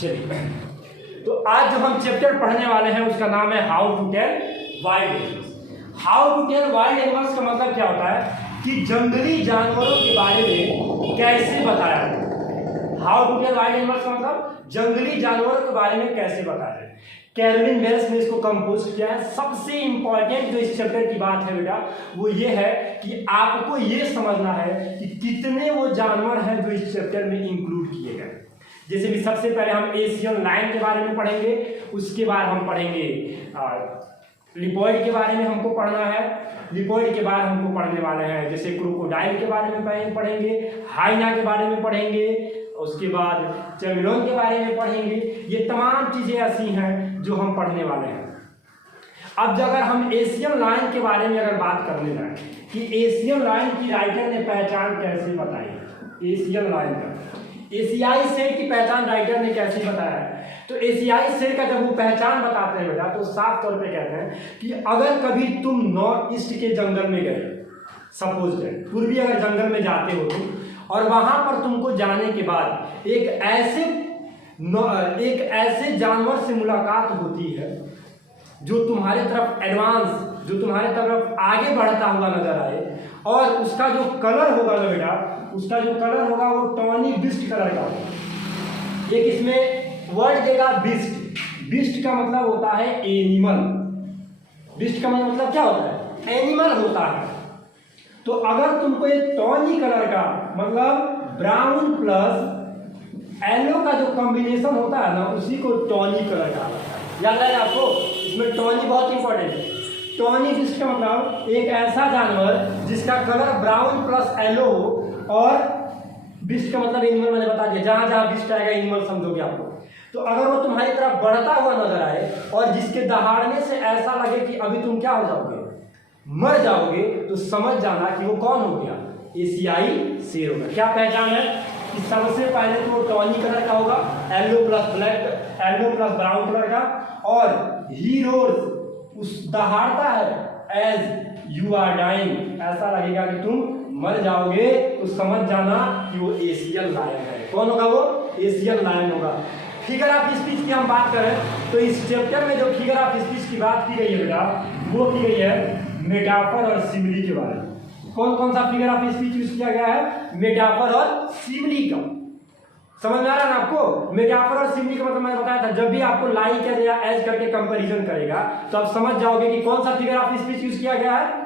चलिए, तो आज जो हम चैप्टर पढ़ने वाले हैं उसका नाम है how to tell wild animals. How to tell wild animals का मतलब क्या होता है कि जंगली जानवरों के बारे में कैसे बताया जाए। How to tell wild animals का मतलब जंगली जानवरों के बारे में कैसे बताया जाए। कैरोलिन वेल्स ने इसको कंपोज किया है। सबसे इंपॉर्टेंट जो इस चैप्टर की बात है बेटा वो ये है कि आपको ये समझना है कि कितने वो जानवर हैं जो इस चैप्टर में इंक्लूड किए गए। जैसे कि सबसे पहले हम एशियन लायन के बारे में पढ़ेंगे, उसके बाद हम पढ़ेंगे लिपोइड के बारे में हमको पढ़ना है। लिपोइड के बाद हमको पढ़ने वाले हैं जैसे क्रोकोडाइल के बारे में पढ़ेंगे, हाइना के बारे में पढ़ेंगे, उसके बाद चेमिलोन के बारे में पढ़ेंगे। ये तमाम चीज़ें ऐसी हैं जो हम पढ़ने वाले हैं। अब अगर हम एशियन लायन के बारे में अगर बात करने जाएं कि एशियन लायन की राइटर ने पहचान कैसे बताई, एशियन लायन का एशियाई शेर की पहचान राइटर ने कैसे बताया है। तो एशियाई शेर का जब वो पहचान बताते हैं बेटा तो साफ तौर पे कहते हैं कि अगर कभी तुम नॉर्थ ईस्ट के जंगल में गए, सपोज दैट पूर्वी अगर जंगल में जाते हो तुम और वहां पर तुमको जाने के बाद एक ऐसे जानवर से मुलाकात होती है जो तुम्हारे तरफ एडवांस, जो तुम्हारे तरफ आगे बढ़ता हुआ नजर आए और उसका जो कलर होगा ना बेटा, उसका जो कलर होगा वो टॉनी बिस्ट कलर का होगा। एक इसमें वर्ड देगा बिस्ट। बिस्ट का मतलब होता है एनिमल। बिस्ट का मतलब क्या होता है? एनिमल होता है। तो अगर तुमको एक टॉनी कलर का मतलब ब्राउन प्लस येलो का जो कॉम्बिनेशन होता है ना उसी को टॉनी कलर का याद है आपको। इसमें टॉनी बहुत इंपॉर्टेंट है। टॉनी बिस्ट का मतलब एक ऐसा जानवर जिसका कलर ब्राउन प्लस येलो हो, और बिस्ट का मतलब एनिमल मैंने बता दिया, जहां जहां बिस्ट आएगा एनिमल समझोगे आपको। तो अगर वो तुम्हारी तरफ बढ़ता हुआ नजर आए और जिसके दहाड़ने से ऐसा लगे कि अभी तुम क्या हो जाओगे, मर जाओगे, तो समझ जाना कि वो कौन हो गया, एशियाई शेर होगा। क्या पहचान है कि सबसे पहले तो वो टॉनी कलर का होगा, yellow plus black, yellow plus brown colour का, और ही रोर्स, उस दहाड़ता है एज यू आर डाइंग, ऐसा लगेगा कि तुम मर जाओगे, तो समझ जाना कि वो एशियन लायन है। कौन होगा वो? एशियन लायन होगा। फिगर ऑफ स्पीच की हम बात करें तो इस चैप्टर में जो फिगर ऑफ स्पीच की बात की गई है बेटा वो की गई है मेटाफर और सिमिली के बारे में। कौन कौन सा फिगर ऑफ स्पीच यूज किया गया है? मेटाफर और सिमिली का। समझ में आ रहा है ना आपको? मेटाफर और सिमिली का मतलब मैंने बताया था, जब भी आपको लाइक या एज करके कंपैरिजन करेगा तो आप समझ जाओगे कि कौन सा फिगर ऑफ स्पीच यूज किया गया है,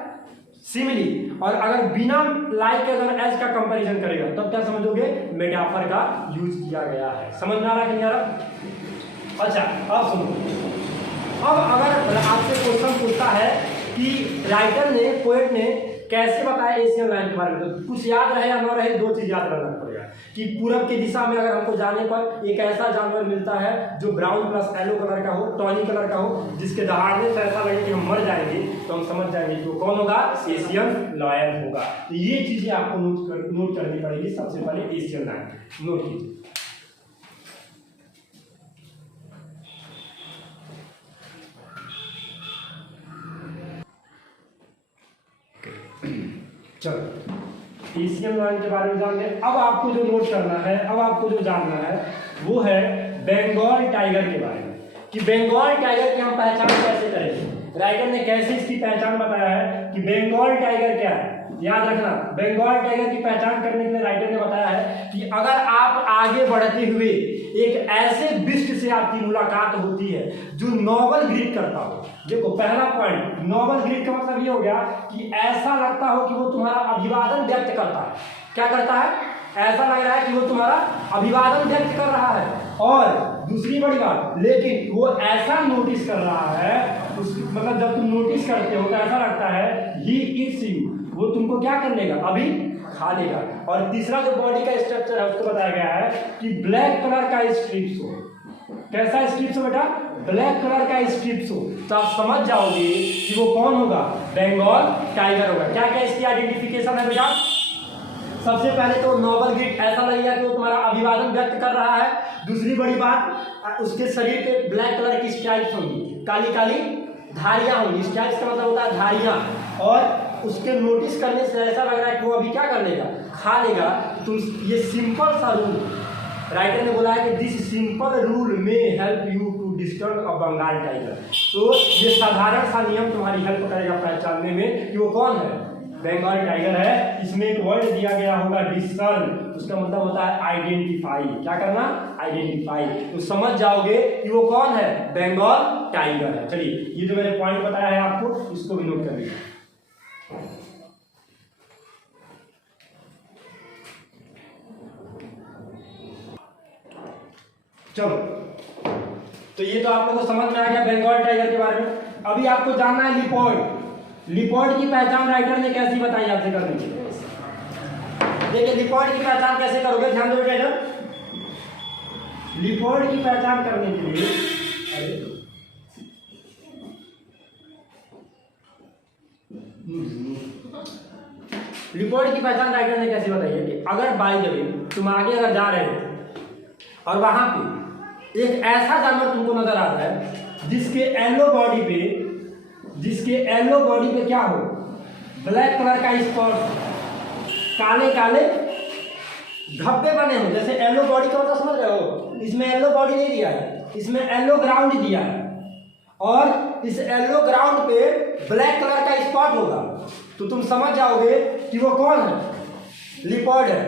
सिमिली। और अगर बिना लाइक अगर एज का कंपैरिजन करेगा तब तो क्या समझोगे, मेटाफर का यूज किया गया है। समझ में आ रहा है कि नहीं आ रहा? अच्छा अब सुनो, अब अगर आपसे क्वेश्चन पूछता है कि राइटर ने, पोएट ने कैसे बताया एशियन लायन के बारे में, तो कुछ याद रहे या न रहे, दो चीज याद रखना पड़ेगा कि पूरब की दिशा में अगर हमको जाने पर एक ऐसा जानवर मिलता है जो ब्राउन प्लस येलो कलर का हो, टॉनी कलर का हो, जिसके दहाड़ने से ऐसा लगे कि हम मर जाएंगे, तो हम समझ जाएंगे कि वो कौन होगा, एशियन लायन होगा। तो ये चीजें आपको नोट करनी पड़ेगी। सबसे पहले एशियन लायन नोट कीजिए। चलो एशियन लायन के बारे में जान लें। अब आपको जो नोट करना है, अब आपको जो जानना है वो है बंगाल टाइगर के बारे में, कि बंगाल टाइगर की हम पहचान कैसे करेंगे। राइटर ने कैसे इसकी पहचान बताया है कि बंगाल टाइगर क्या है। याद रखना, बंगाल टाइगर की पहचान करने के लिए राइटर ने बताया है कि अगर आप आगे बढ़ते हुए एक ऐसे बिस्ट से आपकी मुलाकात होती है जो नोबल ग्रीड करता हो। देखो पहला पॉइंट, नोबल ग्रीड का मतलब ये हो गया कि ऐसा लगता हो कि वो तुम्हारा अभिवादन व्यक्त करता है। क्या करता है? ऐसा लग रहा है कि वो तुम्हारा अभिवादन व्यक्त कर रहा है। और दूसरी बड़ी बात, लेकिन वो ऐसा नोटिस कर रहा है, मतलब जब तुम नोटिस करते हो तो ऐसा लगता है ही ईट्स यू, वो तुमको क्या कर लेगा, अभी खा लेगा। और तीसरा जो बॉडी का स्ट्रक्चर है उसको बताया गया है कि ब्लैक कलर का स्ट्रिप्स हो। कैसा स्ट्रिप्स हो बेटा? ब्लैक कलर का स्ट्रिप्स हो। तो आप समझ जाओगे कि वो कौन होगा, बंगाल टाइगर होगा। क्या क्या इसकी आइडेंटिफिकेशन है बेटा? सबसे पहले तो नोबल ग्रीड, ऐसा लगेगा कि वो तुम्हारा अभिवादन व्यक्त कर रहा है। दूसरी बड़ी बात, उसके शरीर पे ब्लैक कलर की स्ट्राइप्स होंगी, काली काली धारियां होंगी। स्ट्राइप्स का मतलब होता है धारियां। और उसके नोटिस करने से ऐसा लग रहा है कि वो अभी क्या कर लेगा, खा लेगा। तो ये सिंपल सा रूल राइटर ने बोला है कि दिस सिंपल रूल में help you to disturb a Bengal tiger. तो ये साधारण सा नियम तुम्हारी हेल्प करेगा पहचानने में कि वो कौन है, बंगाल टाइगर है। इसमें एक वर्ड दिया गया होगा डिस्टर्न, उसका मतलब होता है आइडेंटिफाई। क्या करना, आइडेंटिफाई। तो समझ जाओगे कि वो कौन है, बंगाल टाइगर है। चलिए ये जो मैंने पॉइंट बताया है आपको, इसको भी नोट कर लीजिए। चलो, तो ये तो आप लोगों को समझ में आ गया बंगाल टाइगर के बारे में। अभी आपको जानना है लिपर्ड। लिपर्ड की पहचान राइटर ने कैसी बताई आपसे करने की। देखिए लिपर्ड की पहचान कैसे करोगे, ध्यान दो बेटा। लिपर्ड की पहचान करने के लिए लिपर्ड की पहचान राइटर ने कैसे बताई है कि अगर बाई द वे तुम आगे अगर जा रहे हो और वहां पे एक ऐसा जानवर तुमको नजर आता है जिसके येलो बॉडी पे क्या हो, ब्लैक कलर का स्पॉट, काले काले धब्बे बने हो। जैसे येलो बॉडी का मतलब समझ रहे हो, इसमें येलो बॉडी नहीं दिया है, इसमें येलो ग्राउंड दिया है और इस येलो ग्राउंड पे ब्लैक कलर का स्पॉट होगा, तो तुम समझ जाओगे कि वो कौन है, लिपर्ड है।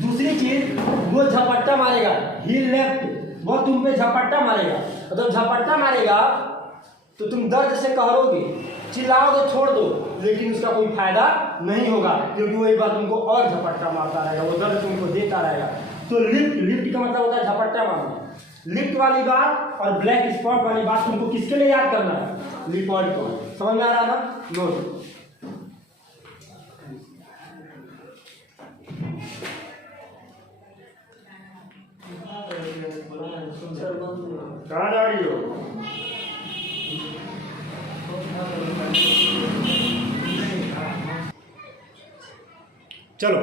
दूसरी चीज, वो झपट्टा मारेगा, हील लेफ्ट, वो तुम पे झपट्टा मारेगा। जब झपट्टा मारेगा तो तुम दर्द से कहरोगे, चिल्लाओगे, छोड़ दो, लेकिन उसका कोई फायदा नहीं होगा, क्योंकि वो एक बार तुमको और झपट्टा मारता रहेगा, वो दर्द तुमको देता रहेगा। तो लिफ्ट का मतलब होता है झपट्टा मारना। लिफ्ट वाली बात और ब्लैक स्पॉट वाली बात तुमको किसके लिए याद करना है, लिपर्ड को। समझ में आ रहा ना, नोट। कहाँ जा रही हो? चलो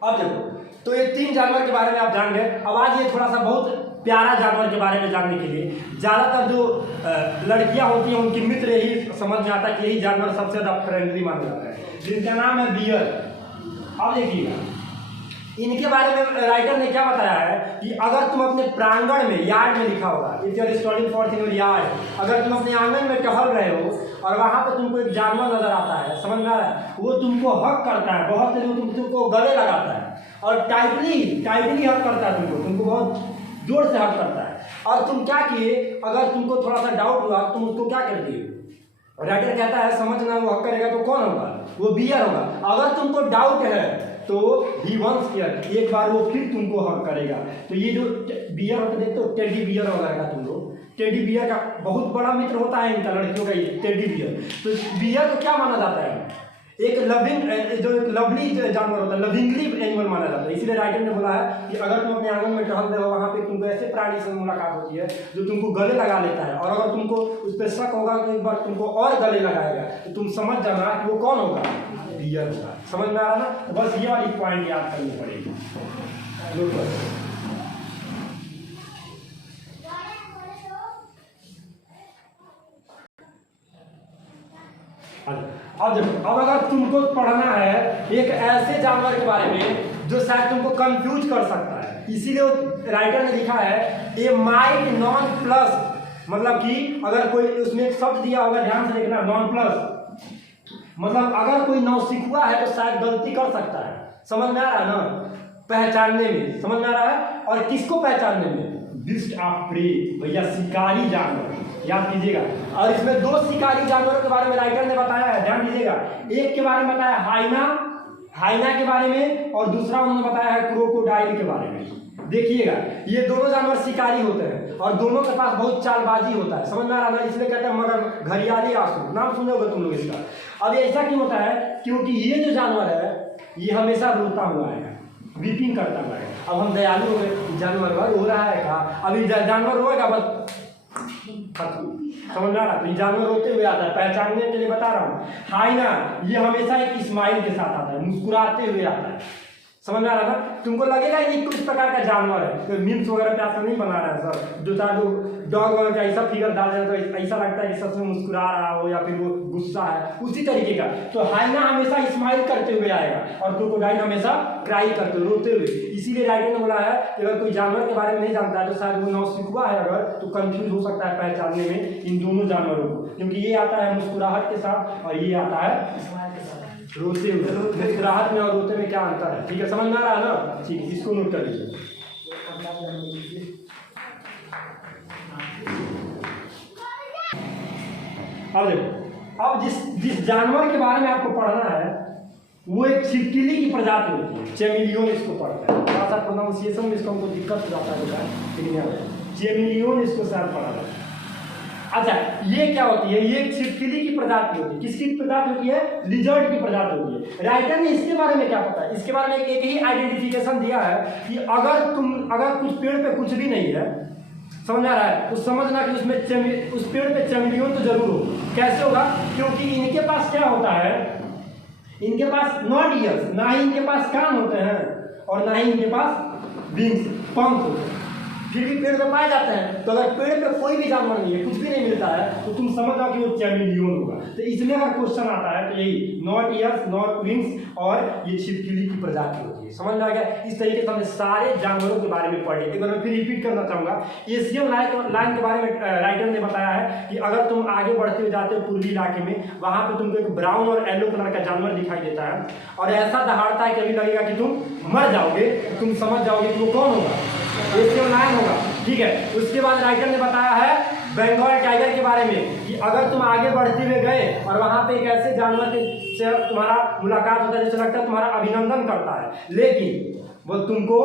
अब देखो, तो ये 3 जानवर के बारे में आप जान गए। अब आज ये थोड़ा सा बहुत प्यारा जानवर के बारे में जानने के लिए, ज़्यादातर जो लड़कियां होती हैं उनकी मित्र यही समझ में आता है कि यही जानवर सबसे ज़्यादा फ्रेंडली माना जाता है, जिनका नाम है बियर। अब देखिएगा इनके बारे में राइटर ने क्या बताया है कि अगर तुम अपने प्रांगण में, यार्ड में लिखा होगा, if you are stalling for in your yard, अगर तुम अपने आंगन में टहल रहे हो और वहां पे तुमको एक जानवर नजर आता है, समझ में आ रहा है, वो तुमको हक करता है, बहुत तेज तुमको गले लगाता है और टाइटली हक करता है, तुमको बहुत जोर से हक करता है, और तुम क्या किए, अगर तुमको थोड़ा सा डाउट हुआ तुम उसको क्या कर दिए, राइटर कहता है समझना, वो हक करेगा तो कौन होगा, वो बियर होगा। अगर तुमको डाउट है तो ही वंस केयर, एक बार वो फिर तुमको हक करेगा। तो ये जो बियर होता है, देखते हो टेडी बियर वगैरह का, तुम लोग टेडी बियर का बहुत बड़ा मित्र होता है इनका, लड़कियों का ये टेडी बियर। तो बियर को क्या माना जाता है, एक लवली जानवर होता है, लविंगली एनिमल माना जाता है। इसलिए राइटर ने बोला है कि अगर तुम अपने आंगन में टहल रहे हो, वहाँ पे तुमको ऐसे प्राणी से मुलाकात होती है जो तुमको गले लगा लेता है, और अगर तुमको उस पर शक होगा तो एक बार तुमको और गले लगाएगा, तो तुम समझ जाना कि वो कौन होगा, बियर होगा। समझ में आ रहा ना, तो बस ये वाली पॉइंट याद करनी पड़ेगी। अब देखो, अब अगर तुमको पढ़ना है एक ऐसे जानवर के बारे में जो शायद तुमको कंफ्यूज कर सकता है, इसीलिए राइटर ने लिखा है ए माइट नॉन प्लस, मतलब कि अगर कोई उसमें एक शब्द दिया होगा, ध्यान से देखना, नॉन प्लस मतलब अगर कोई नौसिखुआ है तो शायद गलती कर सकता है। समझ में आ रहा है ना, पहचानने में समझ में आ रहा है। और किसको पहचानने में, बिस्ट ऑफ प्रे, भैया शिकारी जानवर, याद कीजिएगा। और इसमें 2 शिकारी जानवरों के बारे में राइटर ने बताया है, ध्यान दीजिएगा। एक के बारे में बताया हाइना के बारे में, और दूसरा उन्होंने बताया है क्रोकोडाइल के बारे में। देखिएगा ये दोनों जानवर शिकारी होते हैं और दोनों के पास बहुत चालबाजी होता है, समझ में आ रहा है। इसलिए कहते हैं मगर घड़ियाली आंसू, नाम सुनोगे तुम लोग इसका। अब ऐसा क्यों होता है, क्योंकि ये जो जानवर है ये हमेशा रोता हुआ है, वीपिंग करता हुआ है। अब हम दयालु हो गए, जानवर हो रहा है कहा, अभी जानवर रोएगा बस समझ में आ रहा, तो ये जानवर रोते हुए आता है, पहचानने के लिए बता रहा हूँ। हाइना ये हमेशा एक स्माइल के साथ आता है, मुस्कुराते हुए आता है, समझ में आ रहा था? तुमको लगेगा ये कुछ प्रकार का जानवर है, तो मीम्स वगैरह पे आजकल नहीं बना रहा है सर, जो चार डॉग वगैरह का ऐसा फिगर डाल देना तो ऐसा लगता है कि सच में मुस्कुरा रहा हो या फिर वो गुस्सा है, उसी तरीके का। तो हाइना हमेशा स्माइल करते हुए आएगा और क्रोकोडाइल हमेशा क्राई करते हुए, रोते हुए। इसीलिए राइटर ने बोला है कि अगर कोई जानवर के बारे में नहीं जानता है तो शायद वो नौसिखुआ है अगर, तो कंफ्यूज हो सकता है पहचानने में इन दोनों जानवरों को, क्योंकि ये आता है मुस्कुराहट के साथ और ये आता है रोते हुए। मुस्कुराहट में और रोते में क्या अंतर है? ठीक है, समझ में आ रहा है ना? ठीक है, इसको नोट कर लीजिए। अब देखो, अब जिस जानवर के बारे में आपको पढ़ना है वो एक छिपकली की प्रजाति होती है, चेमिलियन इसको पढ़ता है। थोड़ा सा प्रोनाउंसिएशन में इसको हमको दिक्कत हो जाता है, लेकिन चेमिलियन इसको शायद पढ़ा जाता है। अच्छा, ये क्या होती है? ये एक छिपकली की प्रजाति होती है। किसकी प्रजाति होती है? लिजर्ड की प्रजाति होती है। राइटर ने इसके बारे में क्या पता है? इसके बारे में एक ही आइडेंटिफिकेशन दिया है कि अगर कुछ पेड़ पे कुछ भी नहीं है, समझ आ रहा है, तो समझना कि उसमें उस पेड़ पे चेमिलियन तो जरूर हो। कैसे होगा? क्योंकि इनके पास क्या होता है, इनके पास नॉट ईयर्स, ना ही इनके पास कान होते हैं और ना ही इनके पास विंग्स, पंख होते हैं, फिर भी पेड़ पे पाए जाते हैं। तो अगर पेड़ पे कोई भी जानवर नहीं है, कुछ भी नहीं मिलता है, तो तुम समझ जाओ कि वो चेमिलियन होगा। तो इसमें अगर क्वेश्चन आता है तो यही नॉट ईयर्स, नॉट विंग्स और ये छिपकली की प्रजाति होती है। समझ में आ गया? इस तरीके से हमने सारे जानवरों के बारे में पढ़ लिया। एक बार मैं फिर रिपीट करना चाहूंगा। एशियन लायन के बारे में राइटर ने बताया है कि अगर तुम आगे बढ़ते हुए जाते हो पूर्वी इलाके में, वहां पे तुमको एक ब्राउन और येलो कलर का जानवर दिखाई देता है और ऐसा दहाड़ता है कि अभी लगेगा कि तुम मर जाओगे। तो तुम समझ जाओगे कि वो कौन होगा? एशियन लायन होगा। ठीक है, उसके बाद राइटर ने बताया है बंगाल टाइगर के बारे में कि अगर तुम आगे बढ़ते हुए गए और वहां पे एक ऐसे जानवर से तुम्हारा मुलाकात होता है जिससे लगता है तुम्हारा अभिनंदन करता है, लेकिन वो तुमको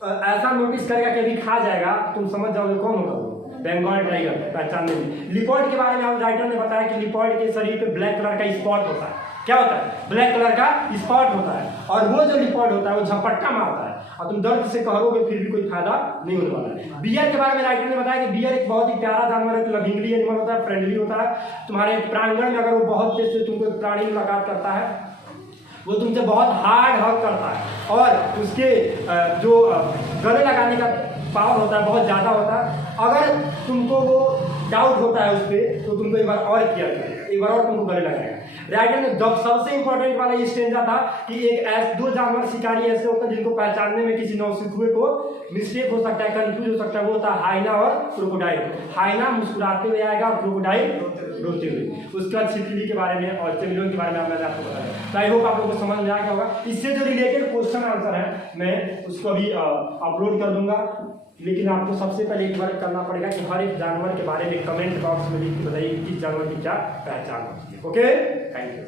ऐसा नोटिस करेगा कि अभी खा जाएगा, तुम समझ जाओगे कौन होगा वो? बंगाल टाइगर पहचानने में। लिपर्ड के बारे में हम राइटर ने बताया कि लिपर्ड के शरीर पे ब्लैक कलर का स्पॉट होता है। क्या होता है? ब्लैक कलर का स्पॉट होता है और वो जो लिपर्ड होता है वो झपट्टा मारता है और तुम दर्द से कहोगे फिर भी कोई फायदा नहीं होने वाला है। बियर के बारे में राइटर ने बताया कि बियर एक बहुत ही प्यारा जानवर है, लविंगली एनिमल होता है, फ्रेंडली होता है। तुम्हारे प्रांगण में अगर वो बहुत तेज से तुमको प्राणी मुलाकात करता है, वो तुमसे बहुत हार्ड हग करता है और उसके जो गले लगाने का पावर होता है बहुत ज़्यादा होता है। अगर तुमको वो डाउट होता है उस पर तो तुमको एक बार और किया जाए, एक बार और तुमको गले लगाएगा। राइटर ने जब सबसे इंपॉर्टेंट वाला ये स्टेंजा था कि एक दो जानवर शिकारी ऐसे होते हैं जिनको पहचानने में किसी नौसिखुए को मिस्टेक हो सकता है, कंफ्यूज हो सकता है, वो होता है हाइना और क्रोकोडाइल। हाइना मुस्कुराते हुए आएगा और क्रोकोडाइल रोते हुए। उसके बाद छिपकली के बारे में और चेमिलियन के बारे में मैंने आपको बताया। तो आई होप आप लोगों को समझ में आ गया होगा। इससे जो रिलेटेड क्वेश्चन आंसर है मैं उसको अभी अपलोड कर दूंगा, लेकिन आपको सबसे पहले एक बार करना पड़ेगा कि हर एक जानवर के बारे में कमेंट बॉक्स में लिख के बताइए किस जानवर की क्या पहचान होती है। Okay, thank you.